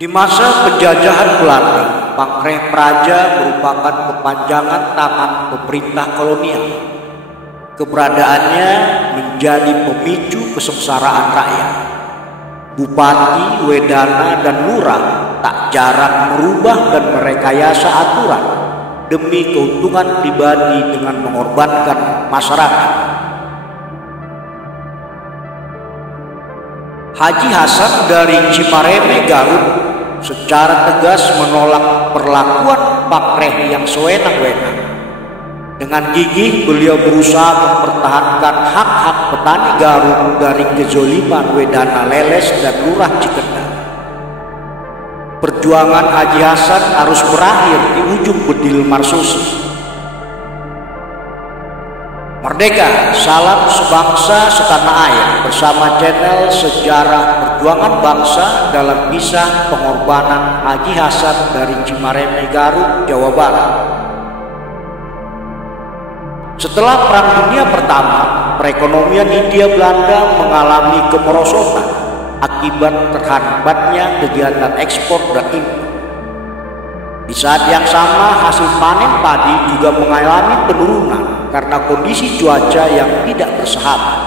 Di masa penjajahan Belanda, Pangkreh Praja merupakan kepanjangan tangan pemerintah kolonial. Keberadaannya menjadi pemicu kesengsaraan rakyat. Bupati, wedana, dan lurah tak jarang merubah dan merekayasa aturan demi keuntungan pribadi dengan mengorbankan masyarakat. Haji Hasan dari Cimareme, Garut, secara tegas menolak perlakuan Pangkreh yang sewenang-wenang. Dengan gigih beliau berusaha mempertahankan hak-hak petani Garut dari kezoliman wedana Leles dan lurah Cikendal. Perjuangan Haji Hasan harus berakhir di ujung bedil Marsudi. Merdeka, salam sebangsa setanah air bersama channel Sejarah Perjuangan Bangsa dalam kisah pengorbanan Haji Hasan dari Cimareme, Garut, Jawa Barat. Setelah Perang Dunia Pertama, perekonomian Hindia Belanda mengalami kemerosotan akibat terhambatnya kegiatan ekspor dan impor. Di saat yang sama, hasil panen padi juga mengalami penurunan karena kondisi cuaca yang tidak bersahabat.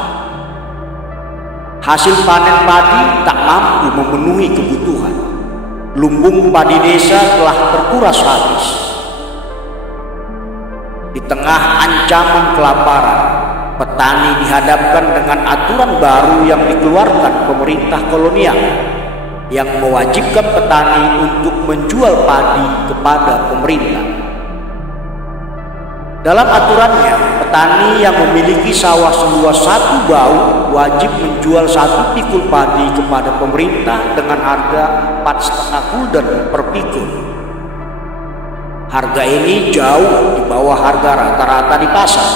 Hasil panen padi tak mampu memenuhi kebutuhan. Lumbung padi desa telah terkuras habis. Di tengah ancaman kelaparan, petani dihadapkan dengan aturan baru yang dikeluarkan pemerintah kolonial yang mewajibkan petani untuk menjual padi kepada pemerintah. Dalam aturannya, petani yang memiliki sawah seluas 1 bau wajib menjual 1 pikul padi kepada pemerintah dengan harga 4,5 gulden per pikul. Harga ini jauh di bawah harga rata-rata di pasar.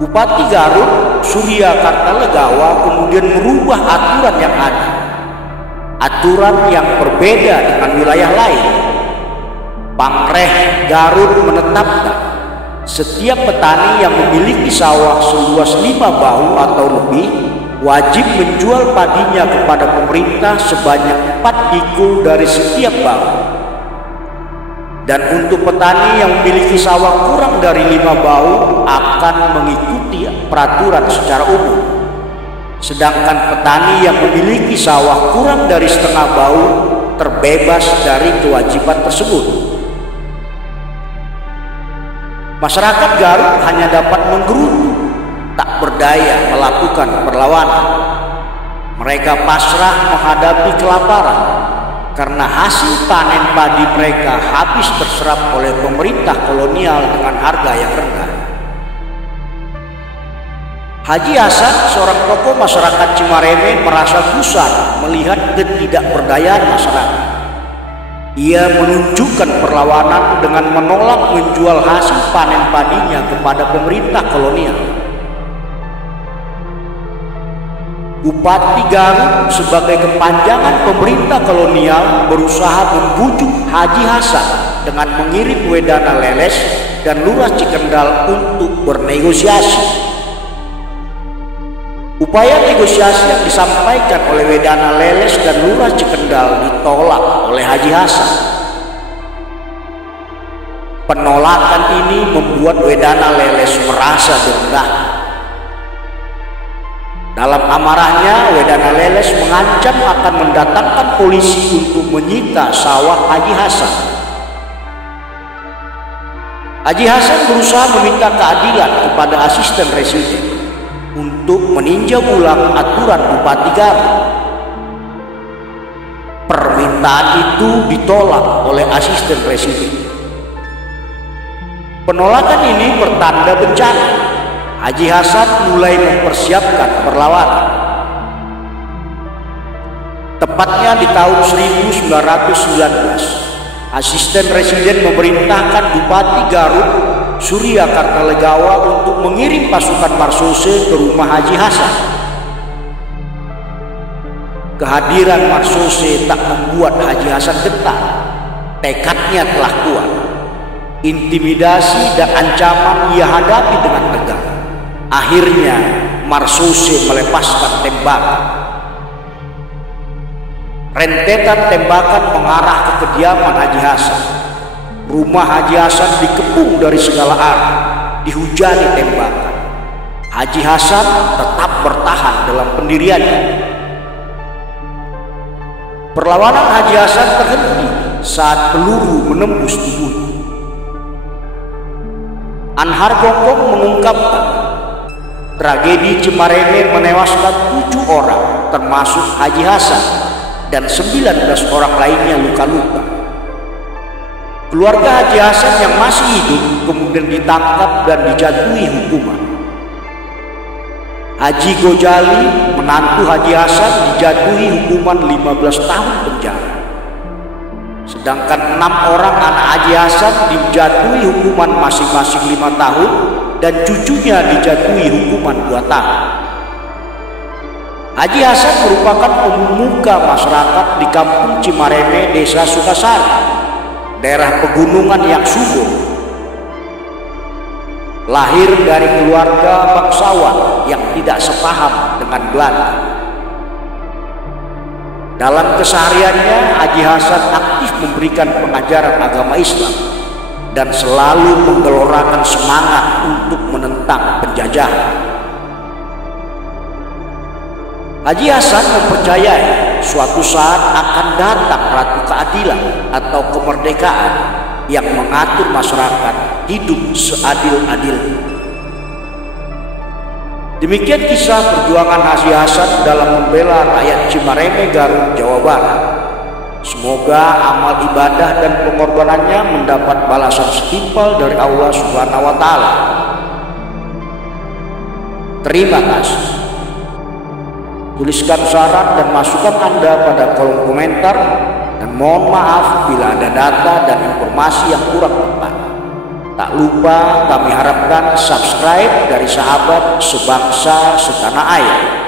Bupati Garut, Surya Kartalegawa, kemudian merubah aturan yang ada. Aturan yang berbeda dengan wilayah lain. Pangkreh Garut menetapkan setiap petani yang memiliki sawah seluas 5 bau atau lebih wajib menjual padinya kepada pemerintah sebanyak 4 pikul dari setiap bau. Dan untuk petani yang memiliki sawah kurang dari 5 bau akan mengikuti peraturan secara umum. Sedangkan petani yang memiliki sawah kurang dari setengah bau terbebas dari kewajiban tersebut. Masyarakat Garut hanya dapat menggerutu, tak berdaya melakukan perlawanan. Mereka pasrah menghadapi kelaparan karena hasil panen padi mereka habis terserap oleh pemerintah kolonial dengan harga yang rendah. Haji Hasan, seorang tokoh masyarakat Cimareme, merasa gusar melihat ketidakberdayaan masyarakat. Ia menunjukkan perlawanan dengan menolak menjual hasil panen padinya kepada pemerintah kolonial. Bupati Garut sebagai kepanjangan pemerintah kolonial berusaha membujuk Haji Hasan dengan mengirim wedana Leles dan lurah Cikendal untuk bernegosiasi. Upaya negosiasi yang disampaikan oleh wedana Leles dan lurah Cikendal ditolak oleh Haji Hasan. Penolakan ini membuat wedana Leles merasa direndahkan. Dalam amarahnya, wedana Leles mengancam akan mendatangkan polisi untuk menyita sawah Haji Hasan. Haji Hasan berusaha meminta keadilan kepada asisten residen untuk meninjau ulang aturan Bupati Garut. Permintaan itu ditolak oleh asisten residen. Penolakan ini bertanda bencana. Haji Hasan mulai mempersiapkan perlawanan. Tepatnya di tahun 1919, asisten residen memerintahkan Bupati Garut, Surya Kartalegawa, untuk mengirim pasukan Marsose ke rumah Haji Hasan. Kehadiran Marsose tak membuat Haji Hasan gentar. Tekadnya telah kuat. Intimidasi dan ancaman ia hadapi dengan tegar. Akhirnya Marsose melepaskan tembakan. Rentetan tembakan mengarah ke kediaman Haji Hasan. Rumah Haji Hasan dikepung dari segala arah, dihujani tembakan. Haji Hasan tetap bertahan dalam pendiriannya. Perlawanan Haji Hasan terhenti saat peluru menembus tubuhnya. Anhar Gonggong mengungkapkan, tragedi Cimareme menewaskan 7 orang termasuk Haji Hasan dan 19 orang lainnya luka-luka. Keluarga Haji Hasan yang masih hidup kemudian ditangkap dan dijatuhi hukuman. Haji Gojali, menantu Haji Hasan, dijatuhi hukuman 15 tahun penjara. Sedangkan 6 orang anak Haji Hasan dijatuhi hukuman masing-masing 5 tahun dan cucunya dijatuhi hukuman 2 tahun. Haji Hasan merupakan pemuka masyarakat di kampung Cimareme, Desa Sukasari, daerah pegunungan yang subur. Lahir dari keluarga bangsawan yang tidak sepaham dengan Belanda. Dalam kesehariannya, Haji Hasan aktif memberikan pengajaran agama Islam dan selalu menggelorakan semangat untuk menentang penjajahan. Haji Hasan mempercayai suatu saat akan datang ratu keadilan atau kemerdekaan yang mengatur masyarakat hidup seadil-adilnya. Demikian kisah perjuangan Haji Hasan dalam membela rakyat Cimareme, Garut, Jawa Barat. Semoga amal ibadah dan pengorbanannya mendapat balasan setimpal dari Allah Subhanahu wa Ta'ala. Terima kasih. Tuliskan saran dan masukan Anda pada kolom komentar, dan mohon maaf bila ada data dan informasi yang kurang tepat. Tak lupa kami harapkan subscribe dari sahabat sebangsa setanah air.